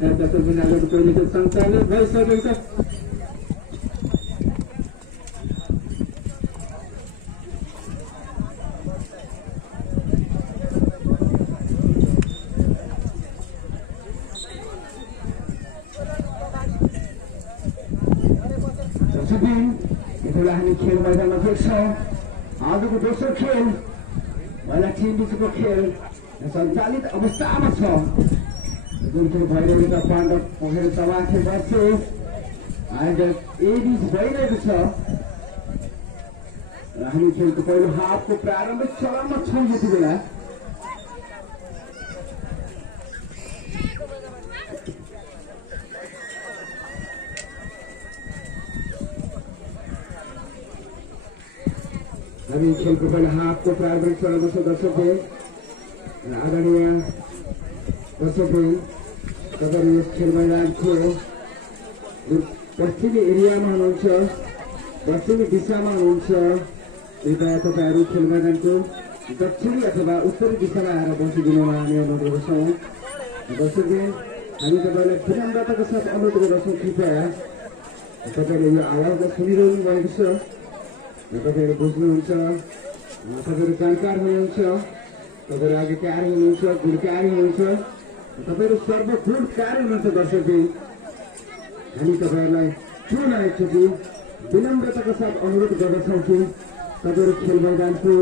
त्यसको बिनाले पहिलेको सञ्चालन भइसकेको छ। हामी खेल मैदानमा देख्छौँ आजको दोस्रो खेल महिला टिम बिचको खेल सञ्चालित अवस्थामा छ। जुन चाहिँ भइरहेको छ पाण्डव पोखरी तमाखे वर्सेस आयोजक ए बीच भइरहेको छ र हामी खेलको पहिलो हाफको प्रारम्भिक चरणमा छौँ यति बेला। हामी खेलको पहिलो हाफको प्रारम्भिक चरणमा छ। दर्शकले आदरणीय दर्शकले तपाईँ यस खेल मैदानको पश्चिमी एरियामा हुनुहुन्छ, पश्चिमी दिशामा हुनुहुन्छ, कृपया तपाईँहरू खेल मैदानको दक्षिणी अथवा उत्तरी दिशामा आएर बसिदिनुमा हामी अनुरोध गर्दछौँ। दर्शकले हामी तपाईँलाई विनम्रताको साथ अनुरोध गर्दछौँ, कृपया तपाईँले यो आवाजलाई सुनिरहनु भएको छ, तपाईँहरू बुझ्नुहुन्छ, तपाईँहरू जानकार हुनुहुन्छ, तपाईँहरू आज्ञाकारी हुनुहुन्छ, गुणकारी हुनुहुन्छ, तपाईँहरू सर्वगुणकारी हुनुहुन्छ। दर्शकले हामी तपाईँहरूलाई पुनः एकचोटि विनम्रताको साथ अनुरोध गर्दछौँ कि तपाईँहरू खेल मैदानको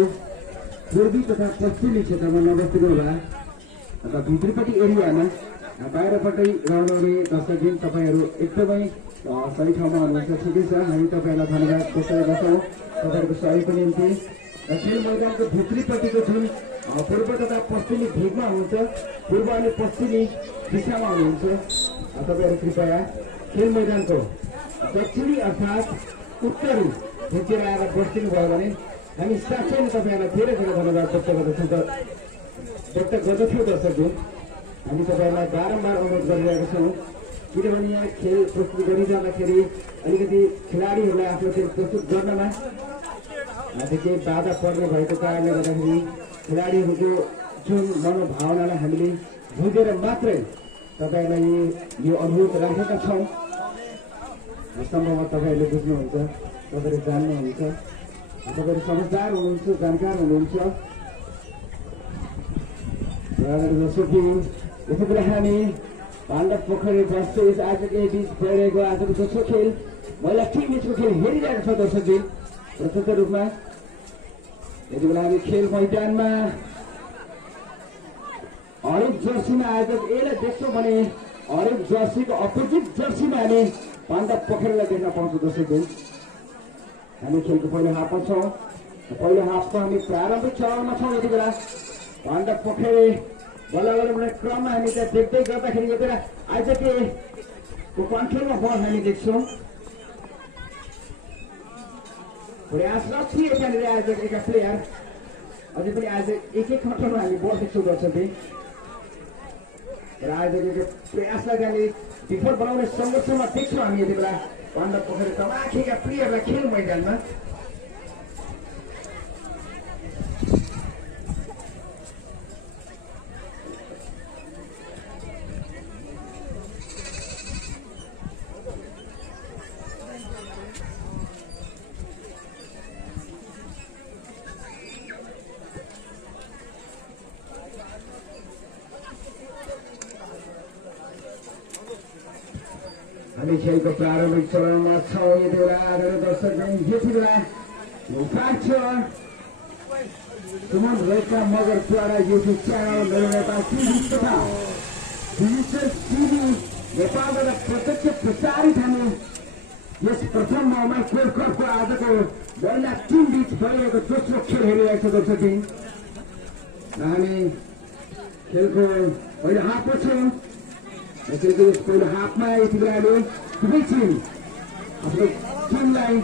पूर्वी तथा पश्चिमी क्षेत्रमा नबस्दिनु होला अथवा भित्रपट्टि एरियामा बाहिरपट्टि रहनुहुने दर्शकबिन तपाईँहरू एकदमै सही ठाउँमा हुनुहुन्छ। ठिकै छ, हामी तपाईँहरूलाई धन्यवाद दिइरहेछौँ तपाईँहरूको सहयोगको निम्ति। र खेल मैदानको भित्रीपट्टिको जुन पूर्व तथा पश्चिमी भेगमा हुनुहुन्छ, पूर्व अनि पश्चिमी दिशामा हुनुहुन्छ, तपाईँहरू कृपया खेल मैदानको दक्षिणी अर्थात् उत्तरी भेगतिर आएर बस्दिनु भयो भने हामी साँच्चै नै तपाईँहरूलाई धेरै धेरै धन्यवाद व्यक्त गर्दछौँ। दर्शकहरू हामी तपाईँहरूलाई बारम्बार अनुरोध गरिरहेका छौँ, किनभने यहाँ खेल प्रस्तुत गरिरहँदाखेरि अलिकति खेलाडीहरूलाई आफ्नो खेल प्रस्तुत गर्नमा केही बाधा पर्ने भएको कारणले गर्दाखेरि खेलाडीहरूको जुन मनोभावनालाई हामीले बुझेर मात्रै तपाईँहरूलाई यो अनुरोध राखेका छौँ। सम्भवतः तपाईँहरूले बुझ्नुहुन्छ, तपाईँले जान्नुहुन्छ, तपाईँहरू समझदार हुनुहुन्छ, जानकार हुनुहुन्छ। यति बेला हामी पाण्डव पोखरी वर्सेस आजको ए बीच भइरहेको आजको दोस्रो खेल महिला टिम बिचको खेल हेरिरहेको छ। दर्शकले प्रत्यक्ष रूपमा यति बेला हामी खेल मैदानमा हरेक जर्सीमा आयोजक एलाई देख्छौँ भने हरेक जर्सीको अपोजिट जर्सीमा हामी पाण्डव पोखरीलाई देख्न पाउँछौँ। दर्शकले हामी खेलको पहिलो हाफमा छौँ। पहिलो हाफको हामी प्रारम्भिक चरणमा छौँ। यति बेला पाण्डव पोखरी बल्ल बल्ल क्रममा हामी त्यहाँ देख्दै गर्दाखेरि यति बेला आयोजकको कन्ट्रोलमा बल हामी देख्छौँ। प्रयासरत थिए त्यहाँनिर आयोजक एका प्लेयर, अझै पनि आयोजक एक कन्ट्रोलमा हामी बल देख्छौँ। दर्शकले र आयोजकको प्रयासलाई त्यहाँनिर विफल बनाउने सङ्घर्षमा देख्छौँ हामी यति बेला पाण्डव पोखरी तमाखेका प्लेयरलाई खेल मैदानमा। हामी खेलको प्रारम्भिक चरणमा छौँ। यति बेला आदरणीय दर्शकगण, यति बेला फ्र्याक्चर सुमन रेखा मगरद्वारा युट्युब च्यानल मेरो नेपाल टिभी तथा डिजिटल टिभी नेपालबाट प्रत्यक्ष प्रसारित हामी यस प्रथम मोबाइल वर्ल्ड कपको आजको महिला टिम बीच भइरहेको दोस्रो खेल हेरिरहेको छ। दर्शकबिन हामी खेलको पहिलो हाफमा छौँ। पहिलो हाफमा यति बेलाले दुवै टिम आफ्नो टिमलाई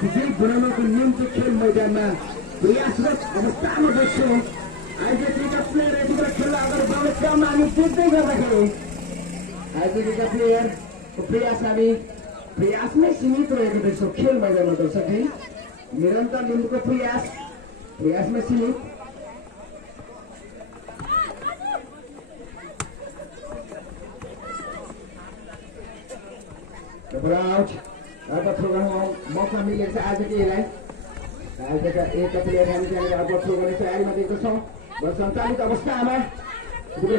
विजयी बनाउनको निम्ति खेल मैदानमा प्रयासरत अवस्थामा देख्छौँ। आइजेका प्लेयर यति बेला खेल्न अगाडि बढ्ने क्रममा हामी देख्दै गर्दाखेरि आइजेका प्लेयरको प्रयासमै सीमित रहेको देख्छौँ। खेल मैदानमा दर्शकले निरन्तर लिम्बूको प्रयासमै सीमित। आउट अब थ्रो गर्नु मौका मिलेको छ आजको यसलाई आजका एक प्लेयर हामी त्यहाँनिर अब थ्रो गर्ने तयारीमा देखेको छौँ र सञ्चालित अवस्थामा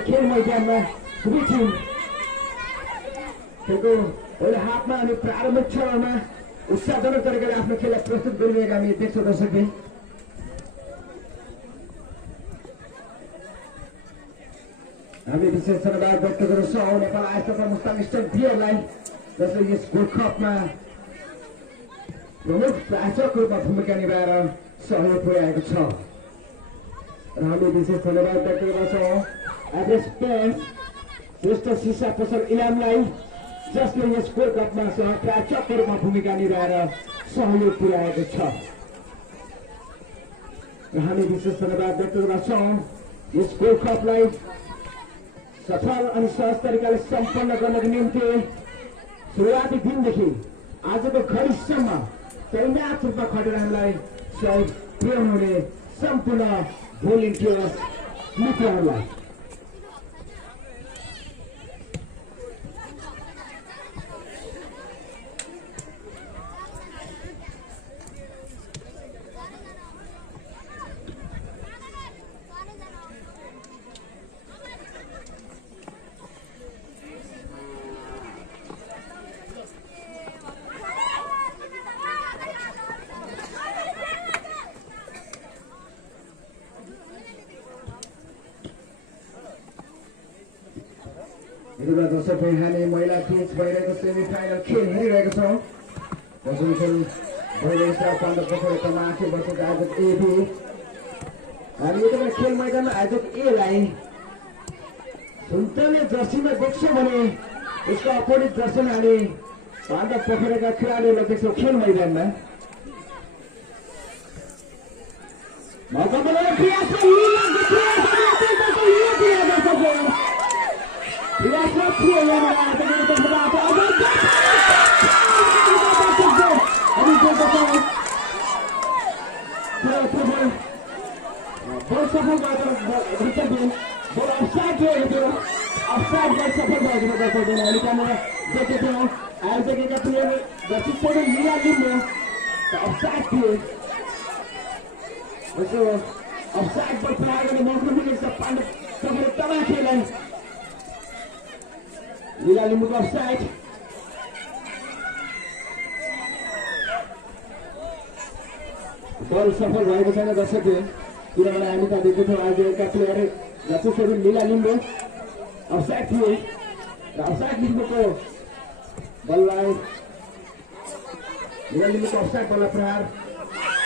खेल मैदानमा दुवै टिम खेलको पहिलो हाफमा अनि प्रारम्भिक क्षणमा उत्साहजनक तरिकाले आफ्नो खेललाई प्रस्तुत गरिरहेका हामी देख्छौँ दर्शकले हामी विशेष धन्यवाद व्यक्त गर्छौँ नेपाल आयस्ता तथा मुस्ताङ स्टेट बियरलाई जसले यस गोल्ड कपमा प्रमुख प्रायोजकको रूपमा भूमिका निभाएर सहयोग पुर्याएको छ र हामी विशेष धन्यवाद व्यक्त गर्छौँ एभरेज पेन्ट श्रेष्ठ सिसा पसल इलामलाई जसले यस गोल्ड कपमा सह प्रायोजकको रूपमा भूमिका निभाएर सहयोग पुर्याएको छ र हामी विशेष धन्यवाद व्यक्त गर्छौँ यस गोल्ड कपलाई सफल अनि सहज तरिकाले सम्पन्न गर्नको निम्ति सुरुवाती दिनदेखि आजको घडीसम्म तैनात रूपमा खटेर हामीलाई सहयोग पुर्याउनुहुने सम्पूर्ण भोलिन्टियर्स मित्रहरूलाई दर्शकले हामी महिला पिच भइरहेको सेमी फाइनल खेल हेरिरहेको छौँ दर्शक खेल भइरहेको छ पाण्डव पोखरेको माथि बसेको आयोजक एबी हामी यति बेला खेल मैदानमा आयोजक एलाई सुन्तले जर्सीमा देख्छौँ भने उसको अपोजिट जर्सीमा हामी पाण्डव पोखरेका खेलाडीहरूलाई देख्छौँ खेल मैदानमा Lila Limbu offside. बल सफल भएको छैन दर्शकले किनभने हामी त देखेको थियौँ आज एउटा प्लेयर जसरी लीला लिम्बू अफसाइड थिए र अफसाइड लिम्बूको बललाई लीला लिम्बूको अफसाइड बललाई प्रहार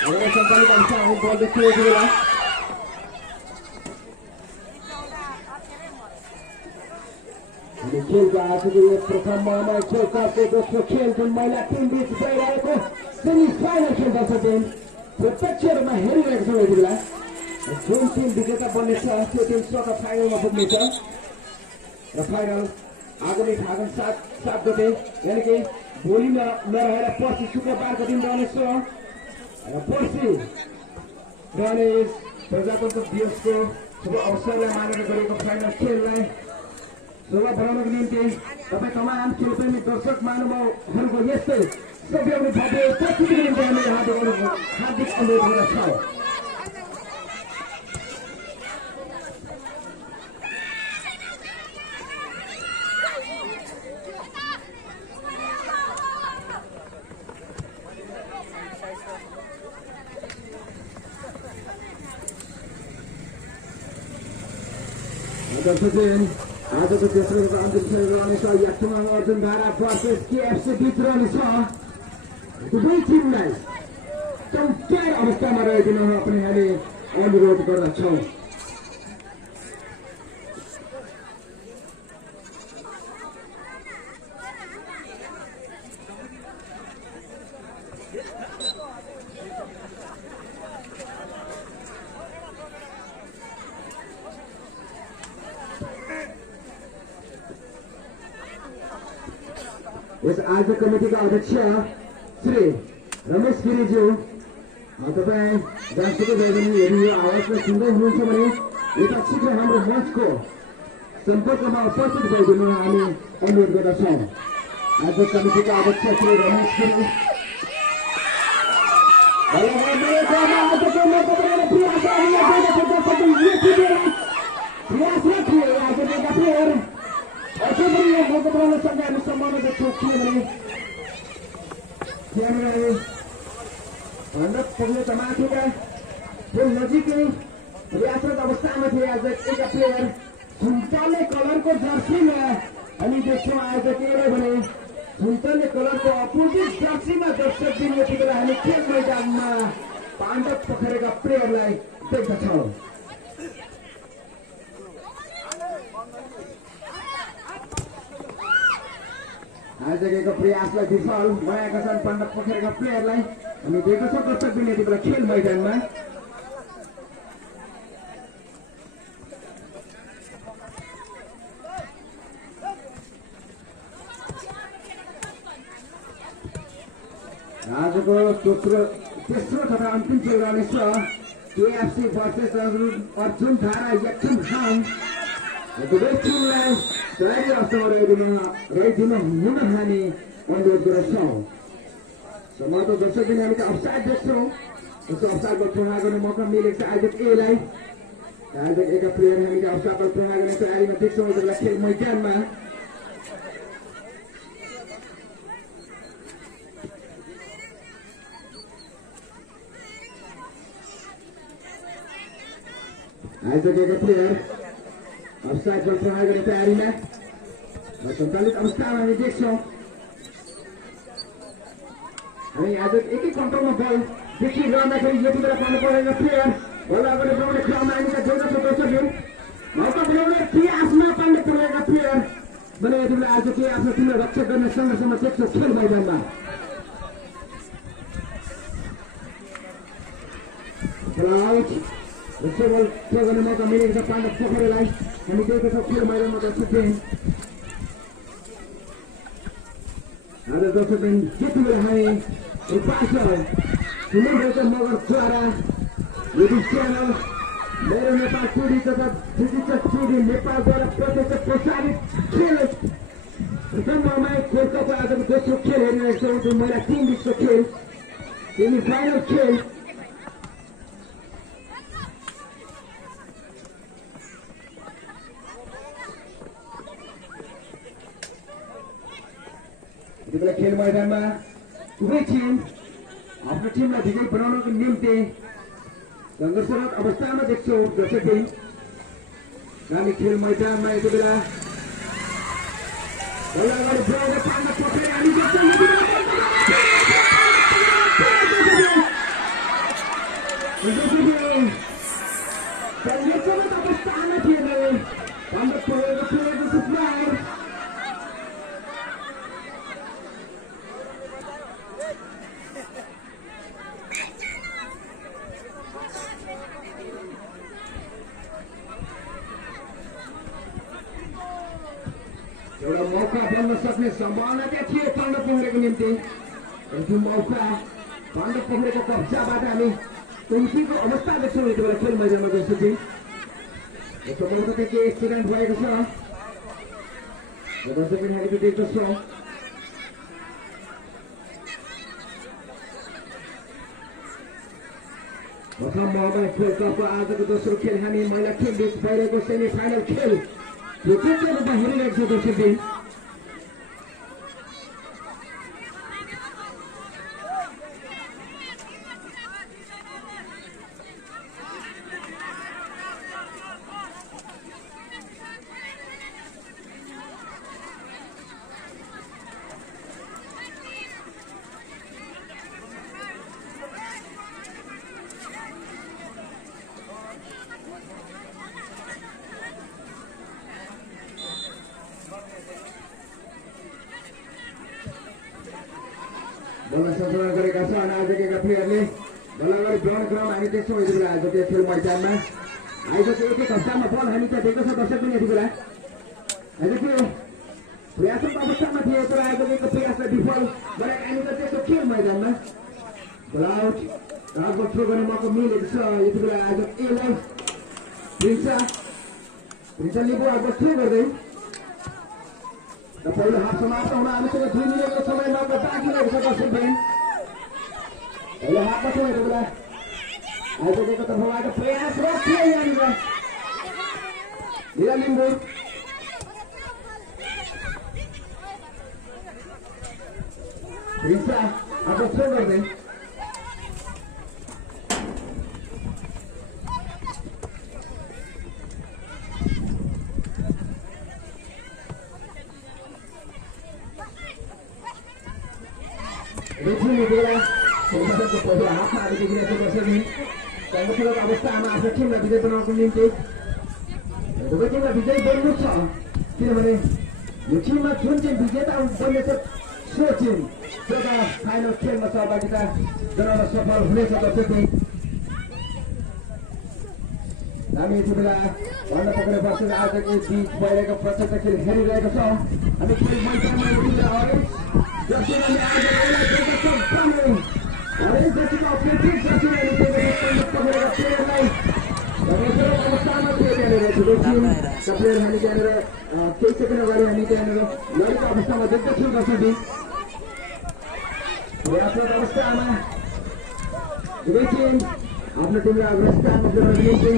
गरेर सञ्चालित अनुसार हामी बल देख्थ्यौँ यति बेला खेलको आजको यो प्रथम खेलको दोस्रो खेल जुन महिला टिम बीच भइरहेको सेमी फाइनल खेल दर्शकले प्रत्यक्ष रूपमा हेरिरहेको छौँ यति बेला जुन टिम विजेता बन्नेछ त्यो टिम स्वतः फाइनलमा पुग्नेछ र फाइनल आगामी फागुन 7 गते यानि कि भोलि नरहेर पर्सि शुक्रबारको दिन रहनेछ र पर्सि रहने प्रजातन्त्र दिवसको शुभ अवसरलाई मानेर गरेको फाइनल खेललाई शोभा बढाउनको निम्ति तपाईँ तमाम खेलप्रेमी दर्शक महानुभावहरूको यस्तै सभ्यौनी भव्य उपस्थितिको निम्ति हामी हार्दिक अनुरोध गर्दछौँ। आजको तेस्रो अन्तिम खेल रहनेछ याक्थुङ अर्जुन धारा भर्सेस केएफसी बीच रहनेछ दुवै टिमलाई चौतार अवस्थामा रहिदिन पनि हामी अनुरोध गर्दछौँ। यस आज कमिटीका अध्यक्ष श्री रमेश गिरीज्यू तपाईँ जहाँसुकै गए पनि यदि यो आवाजलाई सुन्दै हुनुहुन्छ भने यता शीघ्र हाम्रो मञ्चको सम्पर्कमा उपस्थित भइदिनु हामी अनुरोध गर्दछौँ। आज कमिटीका अध्यक्ष श्री रमेश गिरी नजिकै रियासत अवस्थामा थिए। आज एक प्लेयर सुन्तले कलरको जर्सीमा हामी देख्छौँ। आज के हो भने सुन्तले कलरको अपोजिट जर्सीमा दर्शकबिन यति बेला हामी खेल मैदानमा पाण्डव पोखरेका प्लेयरलाई देख्दछौँ। आजको प्रयासलाई विफल भएका छन् पाण्डव पोखरेका प्लेयरलाई हामी देख्दछौँ। दर्शकबिन यति बेला खेल मैदानमा आजको तेस्रो तथा अन्तिम खेल रहनेछ केएफसी भर्सेस अर्जुन धारा यक्षम खान। दुवै टिमलाई तयारी अवस्थामा रहिदिन हुन हामी अनुरोध गर्छौँ। समातो दर्शकले हामी अफसाइड देख्छौँ। यस्तो अफसाइडको प्रहार गर्ने मौका मिलेको छ आयोजक एलाई। आयोजक एका प्लेयर हामीले अफसाइडको प्रहार गर्ने तयारीमा देख्छौँ यति बेला खेल मैदानमा। आयोजक प्लेयर अफसाइड बल प्रहार गर्ने तयारीमा सञ्चालित अवस्थामा हामी देख्छौँ। हामी आज एकै कन्ट्रोलमा बल देखिरहँदाखेरि यति बेला पाउनु परेको प्लेयर बल अगाडि बढाउने क्रममा हामीले देख्दछौँ। दर्शकहरू मौका बनाउने प्रयासमा पाउनु परेका प्लेयर भने यति बेला आज के आफ्नो टिमलाई रक्षा गर्ने सङ्घर्षमा देख्छौँ खेल मैदानमा। बल प्रयोग गर्ने मौका मिलेको छ पाण्डव पोखरेलाई हामी देख्दछौँ खेल मैदानमा। दर्शकबिन आज दर्शकबिन यति बेला हामी सुनिरहेको मगरद्वारा युट्युब च्यानल मेरो नेपाल टुडी तथा डिजिटल टुडी नेपालद्वारा प्रत्यक्ष प्रसारित खेल जम्मामा कोलकाता आजको दोस्रो खेल हेरिरहेको छौँ। त्यो महिला टिम बिचको खेल सेमी फाइनल खेल। यतिबेला खेल मैदानमा दुवै टिम आफ्नो टिमलाई विजयी बनाउनको निम्ति सङ्घर्षरत अवस्थामा देख्छौँ। दर्शकबिन हामी खेल मैदानमा यति बेला बल अगाडि बढाउने पाण्डव पोखरे हामी देख्छौँ। अवस्थामा थिए पाण्डव पोखरेको प्लेयरको सुत्मा एउटा मौका बन्न सक्ने सम्भावना चाहिँ थियो पाण्डव पोखरेको निम्ति। त्यो मौका पाण्डव पोखरेको कब्जाबाट हामी उम्सीको अवस्था देख्छौँ यति बेला खेल मैदानमा। दर्शकबिन सम्भवतः चाहिँ केही एक्सिडेन्ट भएको छ। दर्शकबिन हामी त्यो देख्दछौँ। प्रथम महामारी खेल कपको आजको दोस्रो खेल हामी महिला टिम बिच भइरहेको सेमी फाइनल खेल यो पूर्ण रूपमा हेरिरहेको छ। दर्शकबिन बल सञ्चालन गरेका छन् आयोजकका प्लेयरले। बल अगाडि बढाउने क्रम हामी देख्छौँ यति बेला आजको खेल मैदानमा। आयोजक एक एक हप्तामा बल हामी त्यहाँ देख्दछौँ। दर्शकबिन यति बेला आजको प्रयासरत अवस्थामा थिए तर आयोजकको प्रयासलाई विफल गरेर हामी त त्यसको खेल मैदानमा बल आउट राजबल थ्रो गर्ने मौका मिलेको छ। यति बेला आयोजक एलाई प्रिन्स लिबु आउट थ्रो गर्दै पहिलो हाफ समाप्त हुन हामीसँग 2 मिनेटको समय मात्र बाँकी रहेको छ दर्शक भाइ। पहिलो हाफमा छ यति बेला आयोजकको तर्फबाट प्रयास रोकियो यहाँनिर हिरा लिम्बू रिसा अब थ्रो गर्दै पहिलो हाफमा अलिकति दर्शक संगठनको अवस्थामा आफ्नो टिमलाई विजय बनाउनको निम्ति दुवै टिमलाई विजय बन्नु छ किनभने यो टिममा जुन चाहिँ विजेता बन्नेछ सो टिम एउटा फाइनल खेलमा सहभागिता जनाउन सफल हुनेछ। दर्शक हामी यति बेला भन्न पक्रेर बसेर आजको बिच भइरहेको प्रत्यक्ष खेल हेरिरहेको छौँ। हामी खेल मैदानमा यति बेला जसरी आज अरे जतिको अपेक्षित जसरी पक्रेर प्लेयरलाई अवस्थामा प्लेयर हामी त्यहाँनिर केही सेकेन्ड अगाडि हामी त्यहाँनिर लडेको अवस्थामा देख्दछौँ। दर्शकले प्रयासरत अवस्थामा दुवै टिम आफ्नो टिमलाई अग्रस्थानमा पुर्याउनको निम्ति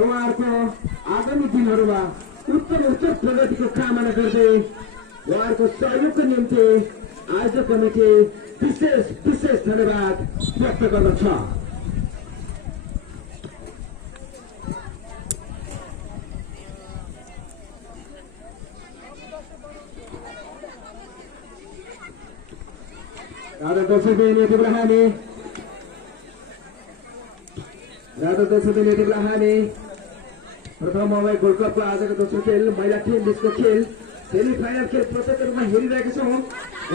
उहाँहरूको आगामी दिनहरूमा उत्तम उच्च प्रगतिको कामना गर्दै उहाँहरूको सहयोगको निम्ति आयोजक कमिटी विशेष धन्यवाद व्यक्त गर्दछ। प्रथम मोबाइल गोल्ड कपको आजको दोस्रो खेल महिला टिम बीचको खेल सेमी फाइनल खेल प्रत्यक्ष रूपमा हेरिरहेका छौँ।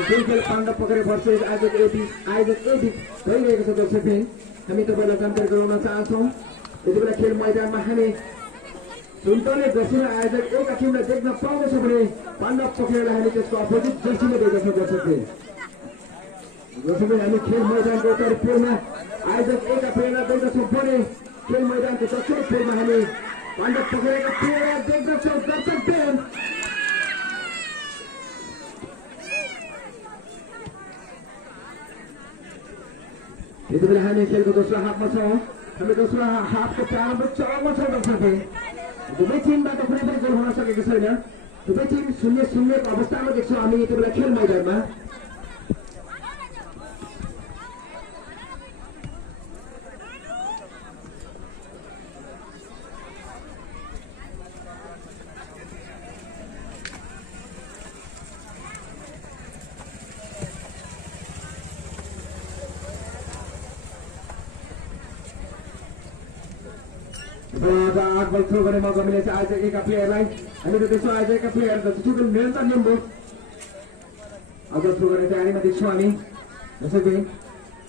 जुन खेल पाण्डव पकरे भर्सेस आयोजक ए बीच भइरहेको छ। दर्शक हामी तपाईँलाई जानकारी गराउन चाहन्छौँ यति बेला खेल मैदानमा हामी सुन्तले जर्सीमा आयोजक एउटा टिमलाई देख्न पाउँदछौँ भने पाण्डव पकरेलाई हामी त्यसको अपोजिट जर्सीमा देख्दछौँ। दर्शक हामी खेल मैदानको उत्तरी पूर्वमा आयोजक एका प्लेयरलाई देख्दछौँ भने खेल मैदानको दक्षिणी पूर्वमा हामी पाण्डव पकरेका प्लेयर देख्दछौँ। दर्शक यति बेला हामी खेलको दोस्रो हाफमा छौँ। हामी दोस्रो हाफको प्रारम्भिक चरणमा छौँ। दर्शक दुवै टिमबाट कुनै पनि गोल हुन सकेको छैन। दुवै टिम 0-0 को अवस्थामा देख्छौँ हामी यति बेला खेल मैदानमा। आठ बल थ्रो गर्ने मौका मिलेछ आयोजक एका प्लेयरलाई। हामीले देख्छौँ आयोजक एका प्लेयर निरन्तर लिम्बू अग्र थ्रो गर्ने तयारीमा देख्छौँ हामी। जसरी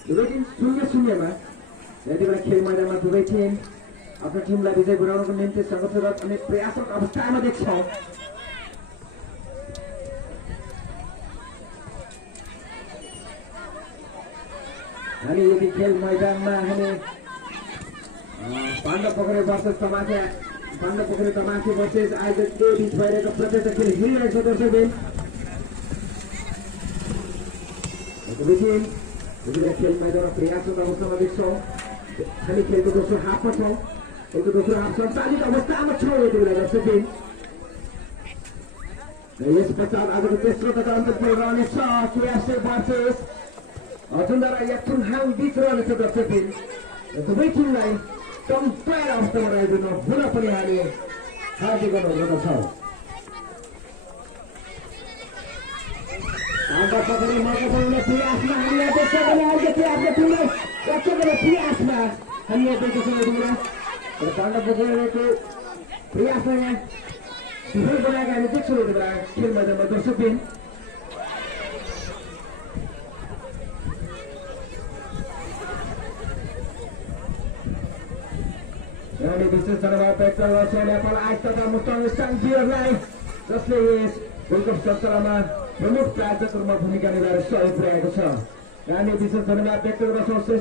दुवै टिम 0-0 यति बेला खेल मैदानमा दुवै टिम आफ्नो टिमलाई विजय बनाउनको निम्ति सङ्घर्षरत अनि प्रयासरत अवस्थामा देख्छौँ। हामी यदि खेल मैदानमा हामी पाण्डव पकरे वर्सेस तमाखे वर्सेस आयोजक ए बीच भइरहेको प्रत्यक्ष खेल हेरिरहेको छ। दर्शक खेल मैदानमा प्रयासरत अवस्थामा देख्छौँ। हामी खेलको दोस्रो हाफमा छौँ। खेलको दोस्रो हाफ सञ्चालित अवस्थामा छौँ यति बेला। दर्शक यस पश्चात आजको तेस्रो तथा अन्तिम खेल रहनेछ केएसए वर्सेस अजुन्दारा याथुङहाङ बीच रहनेछ। दर्शक दुवै टिमलाई तयार अवस्थामा रहेको हुन पनि हामी हार्दिक अनुरोध गर्दछौँ। Angkat pokoknya maka punya Priasma hanya bisa berlari ke atas dulu. Kacau pada Priasma hanya bisa dulu. Bertanda pokoknya itu Priasmanya sudah beragam itu sudah beragam. Film ada motor supin. Yang ini bisa serba petrol soalnya para aista mustang sang biar lain. जसले यस golf सञ्चालनमा प्रमुख प्रायोजकहरूमा भूमिका निभाएर सहयोग पुर्याएको छ। यहाँ विशेष धन्यवाद व्यक्त गर्न चाहन्छु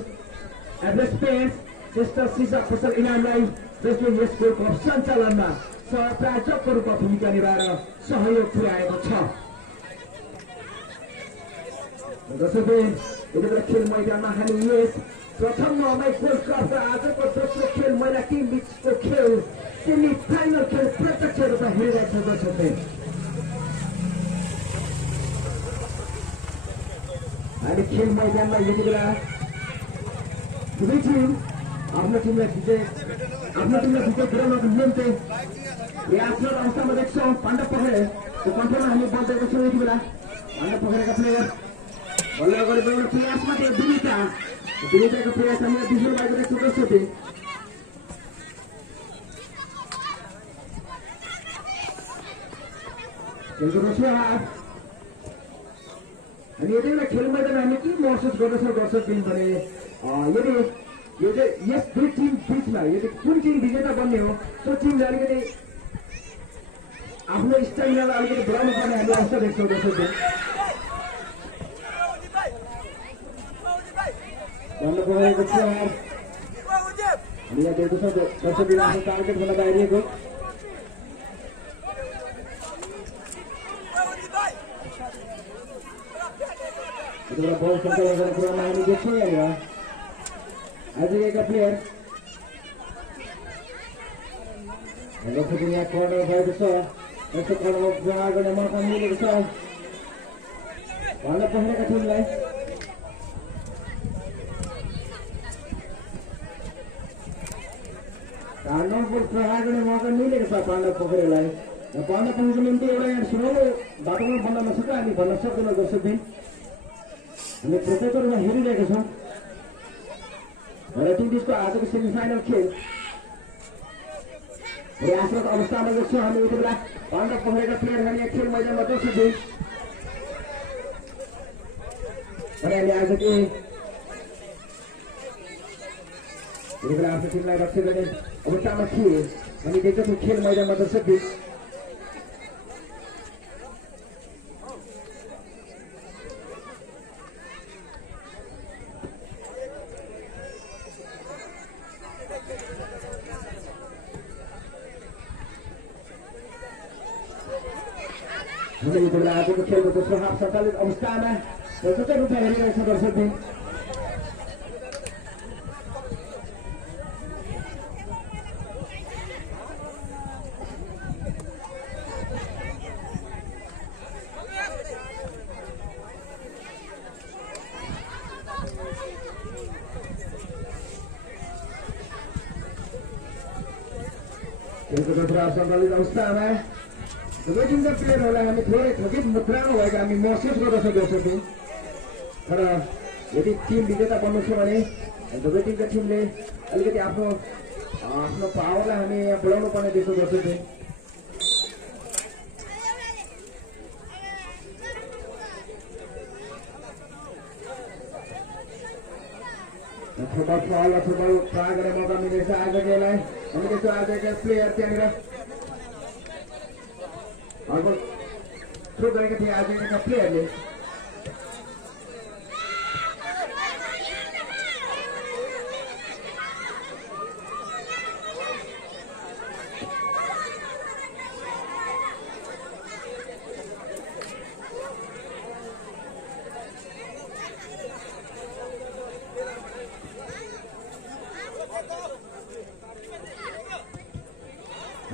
एभरेज पेन्ट श्रेष्ठ सिसा फसल इनामलाई जसले यस गोल्फ सञ्चालनमा सहप्रायोजकको रूपमा भूमिका निभाएर सहयोग पुर्याएको छ। जसले यति बेला खेल मैदानमा हामी यस प्रथम नम्बर गोल्फ कपका आजको दोस्रो खेल महिला टिम बीचको खेल सेमी फाइनल खेल प्रत्यक्ष रूपमा हेरिरहेको छ। दर्शकले हामी खेल मैदानमा यति बेला दुवै टिम आफ्नो टिमलाई विजय गराउनको निम्ति प्रयासरत अवस्थामा देख्छौँ। पाण्डव पोखरेको कन्ट्रोलमा हामी बसेको छौँ। यति बेला पाण्डव पोखरेका प्लेयर बल्ल अगाडि बढाउने प्रयासमा त्यो विनिताको प्रयास हामीले दिनु भएको देख्छौँ। दर्शकले अनि यति बेला खेल मैदान हामी के महसुस गर्दछौँ दर्शकबिन भने यदि यो चाहिँ यस दुई टिम बिचमा यदि कुन टिम विजेता बन्ने हो त्यो टिमले अलिकति आफ्नो स्टामिनालाई अलिकति बढाउनु पर्ने हामीले अवस्था देख्छौँ। दर्शकबिन भन्नु परेको छ हामीले देख्दछौँ दर्शकबिन आफ्नो टार्गेटभन्दा बाहिरिएको Itulah ball control yang kurang main di sini ya. Aja ke player. Kalau punya corner baik besar, esok kalau beragam yang makan ini besar. Mana pun mereka tim lain. Karena pun beragam yang makan ini besar mana pun mereka lain. Mana pun seminti orang yang semua batang benda masuk ni benda masuk dengan gosipin. हामी प्रत्येकमा हेरिरहेका छौँ र team बिचको आजको semi final खेल प्रयासरत अवस्थामा देख्छौँ। हामी यति बेला पाण्डव पोखरेका प्लेयरहरू यहाँ खेल मैदानमा दर्शकले अनि अहिले आजको यति बेला आफ्नो टिमलाई रक्षा गर्ने अवस्थामा थिए। हामी देख्दछौँ खेल मैदानमा दर्शकले Jadi itu berarti kecil betul sahab sekali omstana. Betul kan rupa hari ini dर्शकबिन Itu beberapa sekali omstana. दुवै टिमका प्लेयरहरूलाई हामी थोरै थकित मुद्रामा भएको हामी महसुस गर्दछौँ दर्शकबिन। तर यदि टिम विजेता बन्नु छ भने दुवै टिमका टिमले अलिकति आफ्नो पावरलाई हामी यहाँ बढाउनु पर्ने देख्छौँ दर्शकबिन। फुटबल फल फुटबल ट्राई गर्ने मौका मिलेछ आजकोलाई। हामी देख्छौँ आजका प्लेयर त्यहाँनिर अर्को थ्रो गरेका थिए आजका प्लेयरले।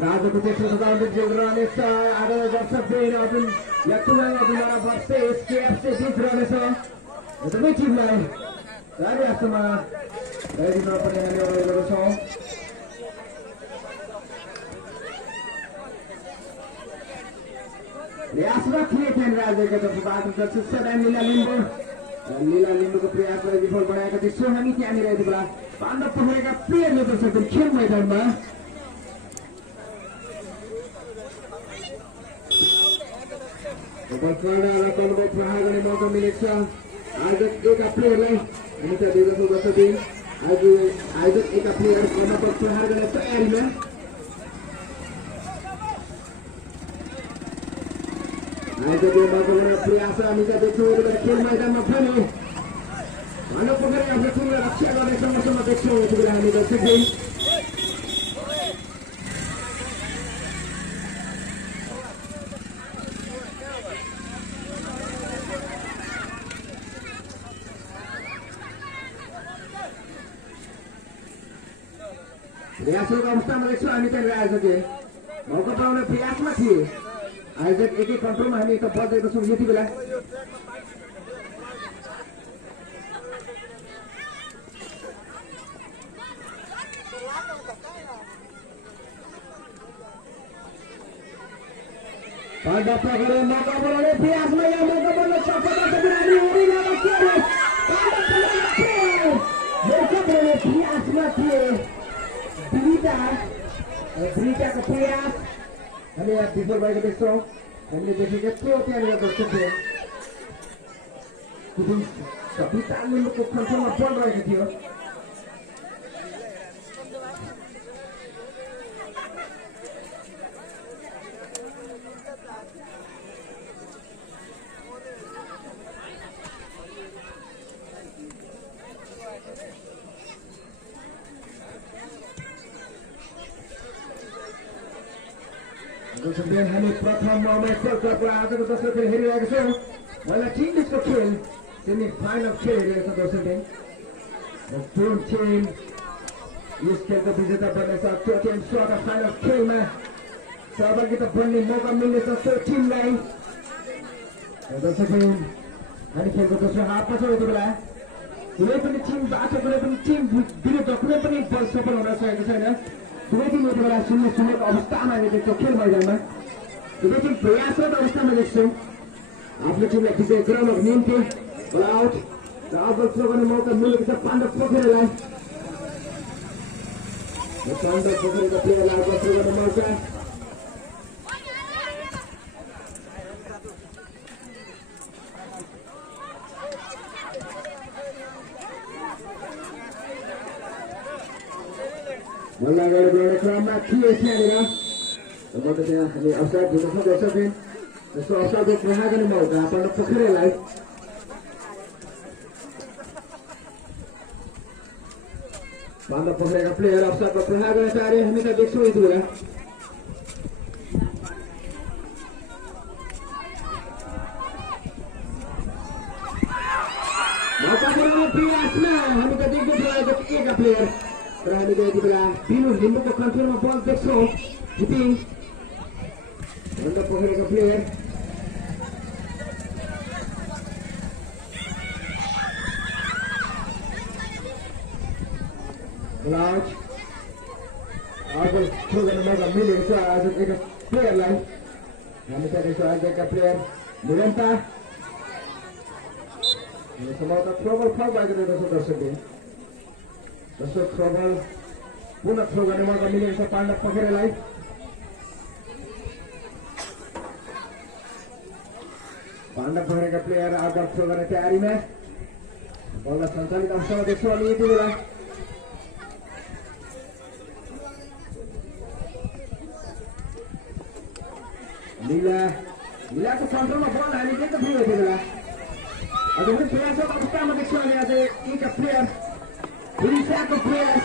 Raja Putri Sultan Jilranesa ada दर्शकबिन अजुन यातुलाई अजुनरा बस्दै एसकेएफसी जित रहनेछ। दुवै टिमलाई धेरै आशामा धेरै दिन पनि हामी अगाडि छौँ। प्रयासरत थिए त्यहाँनिर आजको तर्फबाट सुसना लीला लिम्बूको प्रयासलाई विफल बनाएका थिए। सो हामी त्यहाँनिर यति बेला पाण्डव पोखरेका प्लेयरले दर्शकहरू खेल मैदानमा कर्णालाई तलबाट प्रहार गर्ने मौका मिलेको छ। आयोजक एका प्लेयरलाई हामी त्यहाँ दिँदछौँ दर्शकहरू। आयोजक एका प्लेयर कर्णबाट प्रहार गर्ने तयारीमा। आयोजकले मौका गर्ने प्रयास हामी त्यहाँ देख्छौँ। यति बेला खेल मैदानमा भने पाण्डव पोखरे आफ्नो टिमलाई रक्षा गर्ने समयसम्म देख्छौँ। यति बेला हामी दर्शकहरू प्रयासको अवस्थामा देख्छौँ। हामी त्यहाँनिर आयोजकले मौका पाउने प्रयासमा थिए। आयोजक एकै कन्ट्रोलमा हामी यता बल देख्दछौँ। यति बेला पाण्डव पोखरे मौका बनाउने प्रयासमा यहाँ मौका बन्न सक्छ। मौका बनाउने प्रयासमा थिए। दुईटाको प्रयास हामी यहाँ विफल भएको देख्छौँ। हामीले देखेको थियो त्यहाँनिर दर्शकले सविता लिम्बूको कन्ट्रोलमा बल रहेको थियो। हामी प्रथम क्लबको आजको दर्शक खेल हेरिरहेको छौँ। महिला टिमको खेल सेमी फाइनल खेल हेरिरहेको छ दर्शकले। जुन टिम यस खेलको विजेता बन्ने सक्छ त्यो टिम क्वार्टर फाइनल खेलमा सहभागिता बन्ने मौका मिल्नेछ त्यो टिमलाई। दर्शकले हामी खेलको दोस्रो हाफमा छौँ। यति बेला कुनै पनि टिमबाट कुनै पनि टिम विरुद्ध कुनै पनि बल सफल हुन सकेको छैन। दुवै टिम यति बेला 0-0को अवस्थामा हामी देख्छौँ खेल मैदानमा। दुवै टिम प्रयासरत अवस्थामा देख्छौँ आफ्नो टिमलाई विजय गराउनको निम्ति। बल आउट र अब्बल थ्रो गर्ने मौका मिलेको छ पाण्डव पोखरेलाई। पाण्डव पोखरेको प्लेयरलाई अब्बल थ्रो गर्ने मौका। बल अगाडि बढाउने क्रममा थिए त्यहाँनिर त्यहाँ हामी अवसर दिँदछौँ दर्शकले। जस्तो अवसरको प्रहार गर्ने मौका पाण्डव पोखरेलाई। पाण्डव पोखरेका प्लेयर अवसरको प्रहार गर्न तयारी हामी त देख्छौँ यति बेला। मौका बनाउने प्रयासमा हामी त देख्दछौँ एका प्लेयर र हामीले यति बेला बिनु लिम्बूको कन्ट्रोलमा बल देख्छौँ। जिपिङ पाण्डव पोखरेको प्लेयर आउट थ्रो गर्ने मौका मिलेको छ आजको प्लेयरलाई। हामी त्यहाँ देख्छौँ आजका प्लेयर निरन्ता सम्भवतः थ्रोबल फल भएको देख्दछौँ दर्शकले। दोस्रो थ्रोबल पुनः थ्रो गर्ने मौका मिलेको छ पाण्डव पोखरेलाई। पाण्डव पोखरेका प्लेयर आउटडोर थ्रो गर्ने तयारीमा। बललाई सञ्चालित अवस्थामा देख्छौँ अनि यति बेला लीलाको कन्ट्रोलमा बल हामी देख्दछौँ यति बेला। अझ पनि प्रयासको अवस्थामा देख्छौँ हामी आज एका प्लेयर उडिसाको प्रयास।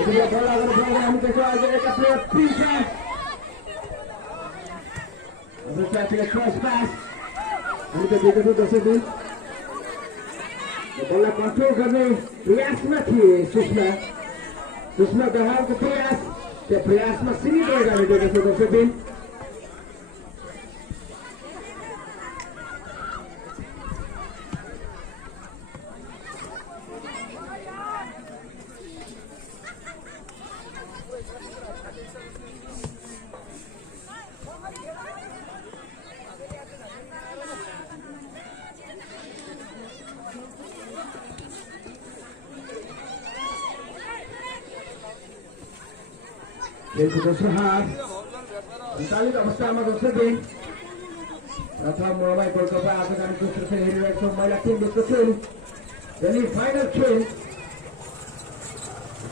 यति बेला बल अगाडि बढेर हामी देख्छौँ आज एका प्लेयर प्रिन्सा क्रस पास हामी त देख्दछौँ दर्शकले। बललाई कन्ट्रोल गर्ने प्रयासमा थिए सुषमा दहालको प्रयास। त्यो प्रयासमा सीमित रहेर हामी देख्दछौँ दर्शकले। खेलको दोस्रो हाफ सञ्चालित अवस्थामा दर्शकले प्रथम मोबाइल गोल्ड कप आजको दोस्रो खेल हेरिरहेको छौँ महिला टिम बिचको खेल अनि फाइनल खेल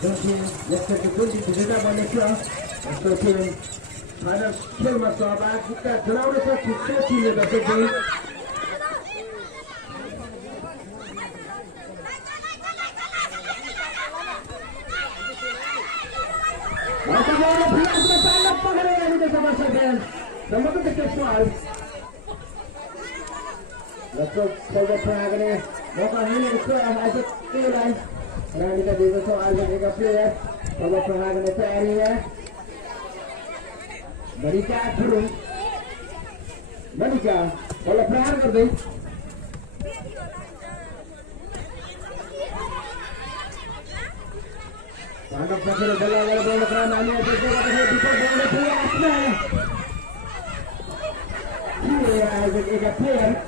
जुन टिम नेक्स्टको जुन टिम विजेता बन्नेछ यस्तो टिम फाइनल खेलमा सहभागिता जनाउनेछ छुट्टै टिमले दर्शकले Nomor kecil Lepas saya pernah maka ini itu ada pilihan dan kita juga soal juga player kalau pernah area Malika turun Malika kalau pernah kerja Pandang pasal bola kerana ini ada juga bola player Here as a player,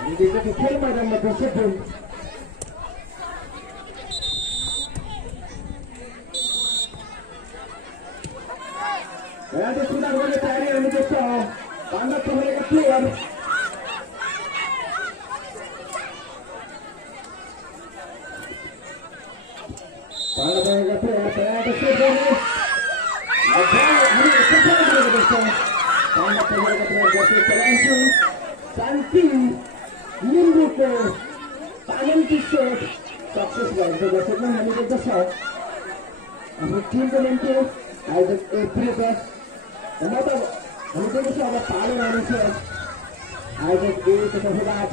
and they get to kill Madam Makosepu. And the Sudan will carry on the saw, and the player. Santi Limbu को पालन की shot success भयो तो दर्शकले हामीले देख्छौं हाम्रो टिमको निम्ति आज एक प्लेयर म त हामी देख्छौं अब पालो रहनेछ आज एक हुँदैछ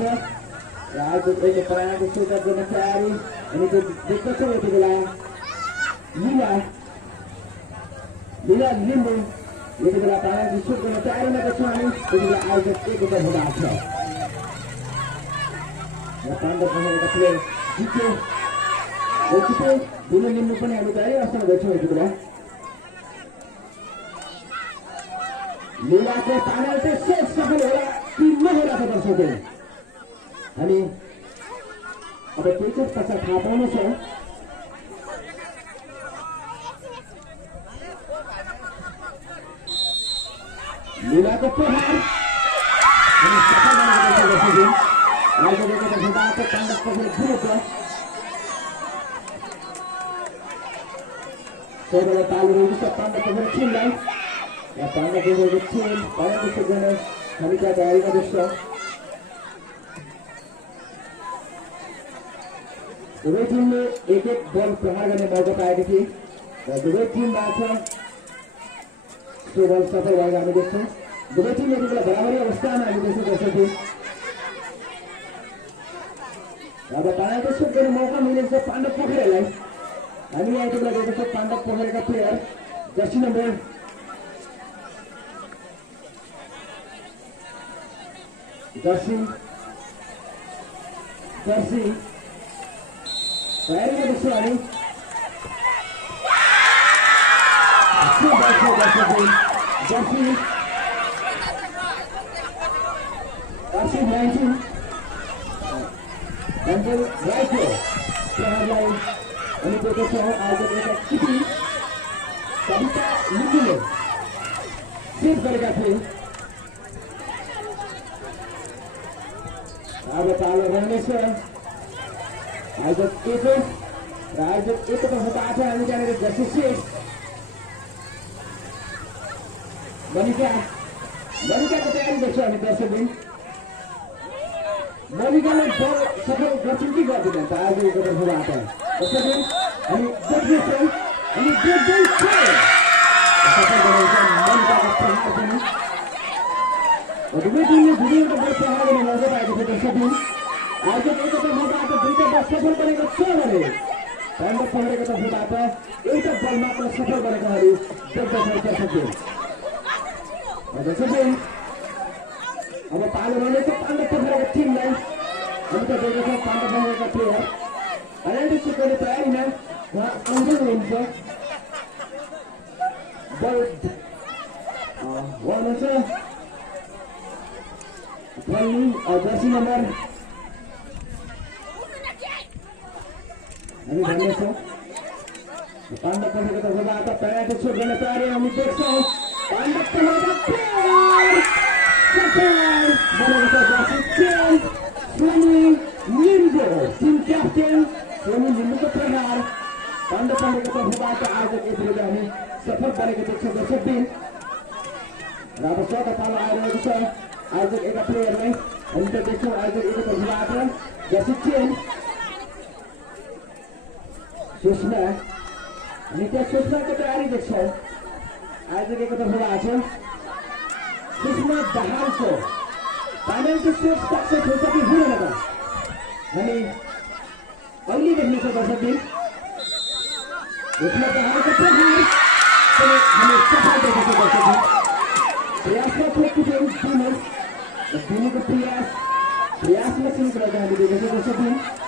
र आज एक प्रायको सुट गर्न तयारी अनि त्यो देख्छौं यति बेला लीला लिम्बू यति बेला प्रायको सुट गर्न तयारीमा देख्छौं हामी त्यति बेला आज एक हुँदैछ Pandang pemain player Jiko Jiko dulu Limbu पनि हामी तयारी अवस्थामा देख्छौं यति बेला लीलाको पेनल्टी सेट सफल होला टिममा होला त दर्शकले अनि अब पिचको पछाडि थाहा पाउनु छ लीलाको प्रहार अनि सफल बनाएको दर्शकले आज देखो तो हिदायत पंडित को फिर घूम के तो बड़ा तालु रोज से पंडित को फिर छीन लाए या पंडित को फिर छीन पंडित को गने हम क्या तैयारी का दोस्तों दोनों टीम ने एक बॉल प्रहार करने मौका पाया थी और दोनों टीम बात है तो बॉल सफल होगा हमें दोस्तों दोनों टीम ने बराबरी अवस्था में आगे दोस्तों दर्शक थे अब पाएको सुट गर्ने मौका मिलेको छ पाण्डव पोखरेललाई हामी आइतो लागेको छ पाण्डव पोखरेलका प्लेयर जर्सी नम्बर जर्सी तयारीमा देख्छौँ हामी जर्सी 19 Angel Raiko प्रहारलाई अनि देख्छौं आज एउटा किपी कविता लिखिले सेभ गरेका थिए अब तालो रहनेछ आज एकको हुँदा छ हामी जानेको जर्सी 6 मनिकाको तयारी देख्छौं हामी दर्शकले मनिकाले बल सफल गर्छन् कि गर्दैनन् त आज यो तर्फबाट त्यसैले हामी देख्दैछौँ अनि सफल गरेको मनिकाको प्रहार पनि दुवै टिमले दुवैवटा बल प्रहार गर्ने मौका पाएको छ दर्शकले आज एउटा तर्फबाट दुईटा बल सफल गरेको छ भने पाण्डव पोखरेको तर्फबाट एउटा बल मात्र सफल गरेकाहरू देख्दछौँ दर्शकले अब पालो रहेको पाण्डव पोखरेको टिमलाई हामी त देखेको पाण्डव पोखरेका प्लेयर पेनल्टी सुट गर्ने तयारीमा उहाँ आउँदै हुनुहुन्छ बल हुनुहुन्छ जर्सी नम्बर हामी भन्नेछौँ पांडव पहले का होगा आता पेनल्टी शॉट लेने तैयार है हम देखते हैं पांडव पहले का प्लेयर सफल बनेगा जासिचेन सोनी लिंगो टीम कैप्टन सोनी लिंगो का प्रहार पांडव पहले का होगा आता आज एक प्लेयर हमें सफल बनेगा तो 110 दिन राबसो का पाला आ रहा है आज एक प्लेयर में हम तो देखो आज एक तो होगा आता जासिचेन सुषमा नित्य सुषमा को तैयारी देखो आज एक तो होगा आज सुषमा दहाल को फाइनल के शॉट सक्सेस हो सकी हुए लगा हमें अगली देखने को कर सकते उसमें दहाल को प्रहार तो हमें सफल देखने को कर सकते प्रयास में थोड़ी कुछ टीम को प्रयास में शुरू कर रहा है देखने को कर सकते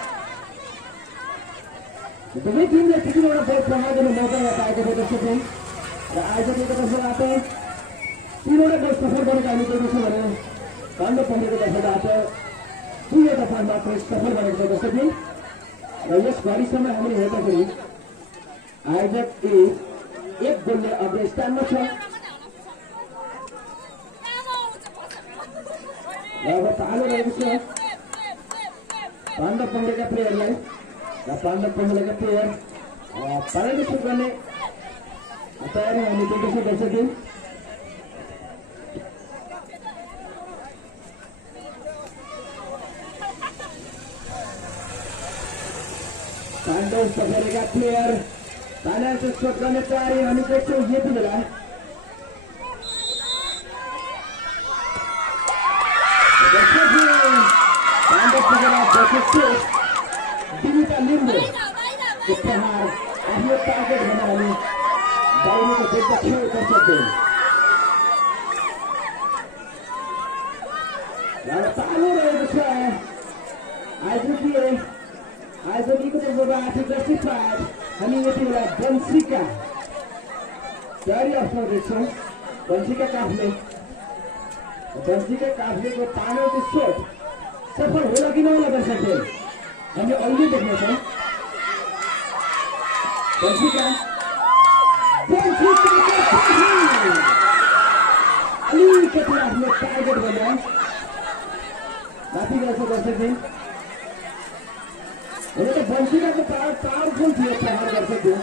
दोनों टीम ने किसी ने बहुत प्रहार में मौका पाया को कर सकते हैं आज एक तो आते हैं तीनों ने बहुत सफल बने का निकल से बने पांडव पहले को दफा आते तीन दफा मात्र सफल बने को दर्शक जी यस बारी समय हमने हेता करी आयोजक एक गोल ने अफगानिस्तान में छ अब तालो रहेको छ पांडव पहले का प्लेयरलाई पांडव पहले का प्लेयर पेनल्टी शॉट गर्ने तयारी हामी देख्दैछौँ दर्शकजी पांडव पहले का प्लेयर पेनल्टी शॉट गर्ने तयारी हामी देख्छौँ यति बेला पांडव पहले दिमिता लिम्बो को प्रहार आफ्नो टार्गेट बना हामी बाहिर को देख्दा खेल कर सकते हैं तालो रहेको छ आयोजकीको तर्फबाट आर्थिक जस्टिफाइड हामी यति बेला बन्सीका तयारी अवस्थामा देख्छौँ बन्सीका काफलेको पेनल्टी शॉट सफल होला कि नहोला दर्शकले हामी अहिले देख्नेछौँ बन्सीका अलिकति आफ्नो टार्गेट बनाए माथि गएछ दर्शकले हुन त बन्सीकाको पावरफुल थियो प्रहार दर्शक थियो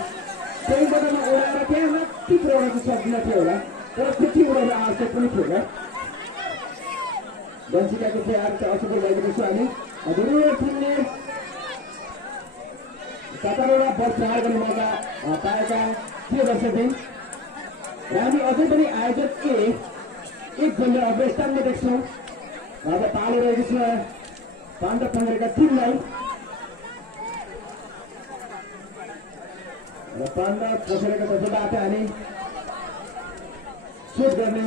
त्यही बदलमा उडाएर त्यहाँ माथि पुऱ्याउन सक्दिन थियो होला तर त्यति उडाउन आवश्यक पनि थियो बन्सीकाको प्रहार चाहिँ असफल भएको छ हामी दुवै टिमले 17वटा बल प्रहार गर्ने मौका पाएका थिए दर्शकले र हामी अझै पनि आयोजक एक गोलले अफगानिस्तानले देख्छौँ अब तालो रहेको छ पाण्डव पहलेका टिमलाई र पाण्डव पहलेका तर्फबाट हामी सुट गर्ने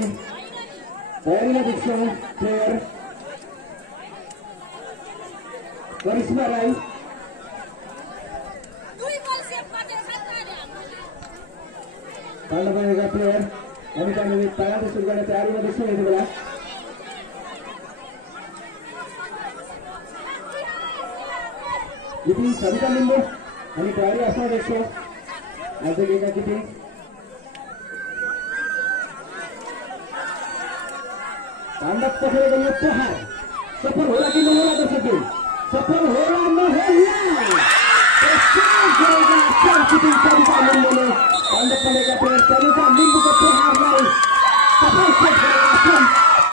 तयारीमा देख्छौँ प्लेयर करिश्मा राई पाण्डव पहलेका प्लेयर हामी त्यहाँनिर पेनल्टी सुट गर्ने तयारीमा देख्छौँ यति बेला किपिङ सविता लिम्बू हामी तयारी अवस्थामा देख्छौँ आजका किपिङ पाण्डव पहलेको यो प्रहार सफल होला कि नहोला दर्शकले सफल हो